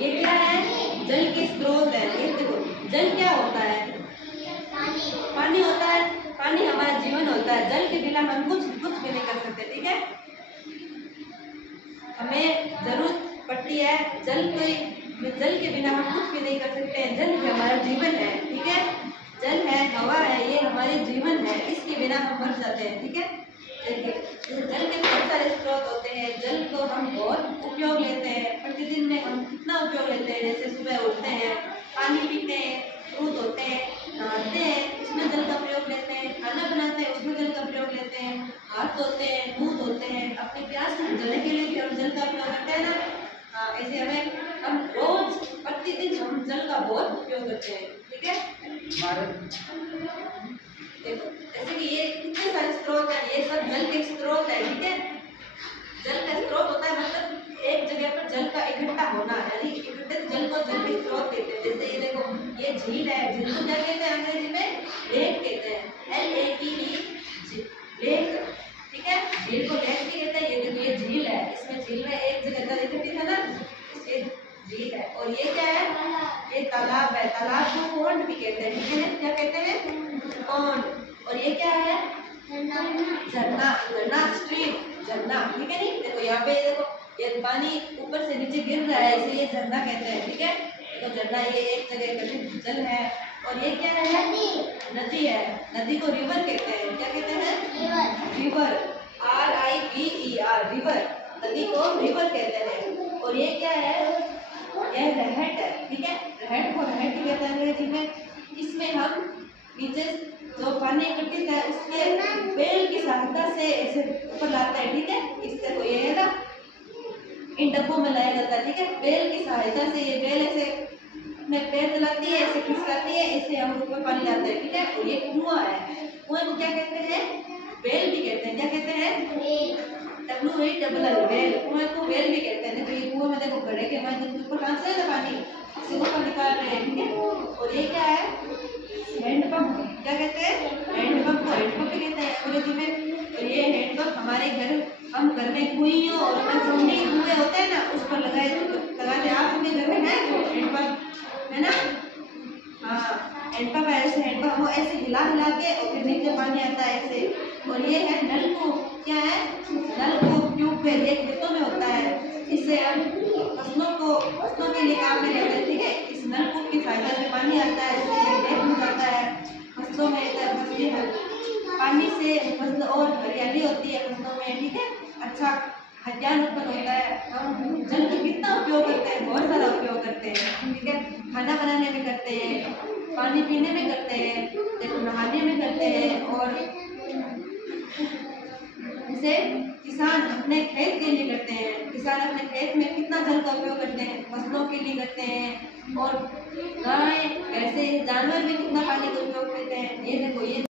ये क्या है? जल के स्रोत है। ये देखो, जल क्या होता है? पानी होता है। पानी हमारा जीवन होता है। जल के बिना हम कुछ भी नहीं कर सकते। ठीक है, हमें जरूरत पड़ती है जल जल के बिना हम कुछ भी नहीं कर सकते हैं। जल ही हमारा जीवन है। ठीक है, जल है, हवा है, ये हमारे जीवन है। इसके बिना हम मर जाते हैं। ठीक है, जल के बहुत सारे स्रोत होते हैं। जल को हम बहुत उपयोग लेते हैं। प्रतिदिन में हम कितना उपयोग लेते हैं? जैसे सुबह उठते हैं, पानी पीते हैं, दूध धोते हैं, नहाते हैं, उसमें जल का प्रयोग लेते हैं, खाना बनाते हैं, उसमें जल का प्रयोग लेते हैं, हाथ धोते हैं, मुंह धोते हैं, अपने प्यास बुझाने के लिए भी हम जल का प्रयोग करते हैं ना। ऐसे हम रोज प्रतिदिन हम जल का बहुत उपयोग करते हैं। ठीक है, देखो जैसे कि ये कितने सारे स्रोत हैं, ये सब जल के स्रोत है। ठीक है, जल का स्रोत होता है मतलब एक जगह पर जल का इकट्ठा होना, यानी इकट्ठे जल को जल के स्रोत कहते हैं। जैसे ये देखो, ये झील है। झील को क्या कहते हैं? अंग्रेजी में लेक कहते हैं। LAKE, lake. ठीक है, झील को लेक भी कहते हैं। ये देखो, ये झील है। इसमें झील में एक जगह जल इकट्ठी है ना, ये झील है। और ये क्या है? ये तालाब है। तालाब को पॉन्ड भी कहते हैं। ठीक है, क्या कहते हैं? पॉन्ड। और ये क्या है? झरना। झरना, स्ट्रीम, झरना। ठीक है, नहीं देखो यहाँ पे देखो, ये पानी ऊपर से नीचे गिर रहा है, इसे ये झरना कहते हैं। ठीक है, देखो झरना, ये एक जगह एकत्रित जल है। और ये क्या है? नदी है। नदी को रिवर कहते हैं। क्या कहते हैं? रिवर। RIVER, river. नदी को रिवर कहते हैं। और ये क्या है? यह रहट है। ठीक है, रहट को रहट भी कहते हैं अंग्रेजी में। इसमें हम नीचे जो पानी एकत्रित है उसके बेल की सहायता से ऐसे ऊपर लाते हैं। ठीक है, इससे को ये है ना, इन डब्बों में लाया जाता है। ठीक है, बेल की सहायता से, ये बेल ऐसे अपने पैर चलाती है, ऐसे खिसकाती है, इससे हम ऊपर पानी लाते हैं। ठीक है, और ये कुआं है। कुएं को क्या कहते हैं? बेल भी कहते हैं। क्या कहते हैं? WALL, bell. कुएं को बेल भी कहते हैं। देखो ये कुएं में देखो, घड़े के माध्यम से ऊपर कहाँ से है पानी, इससे ऊपर निकाल रहे हैं। ठीक है, और ये क्या है? हैंडपंप। क्या कहते हैं? हैंडपंप को हैंडपंप भी कहते हैं अंग्रेजी में। और ये हैंडपंप हमारे हम घर में कुइयों और कुएं होते हैं ना, उस पर लगाते हैं। आपके घर में है हैंडपंप? है ना? हाँ, हैंडपंप है। ऐसे हैंडपंप वो ऐसे हिला के और फिर नीचे पानी आता है ऐसे। और ये है नलकूप। क्या है? नलकूप, ट्यूबवेल। ये खेतों में होता है। इससे हम फसलों के लिए काम में लेते हैं। ठीक है, इस नलकूप की सहायता से पानी आता है, इससे खेत में जाता है, फसलों में पानी से फसल और हरियाली होती है फसलों में। ठीक है, अच्छा खाद्यान्न उत्पन्न होता है। हम जल का कितना उपयोग करते हैं? बहुत सारा उपयोग करते हैं। ठीक है, खाना बनाने में करते हैं, पानी पीने में करते हैं, देखो नहाने में करते हैं। और जैसे किसान अपने खेत के लिए करते हैं। किसान अपने खेत में कितना जल का उपयोग करते हैं? फसलों के लिए करते हैं। और गाय, भैंसे, जानवर भी कितना पानी का उपयोग करते हैं। ये देखो, ये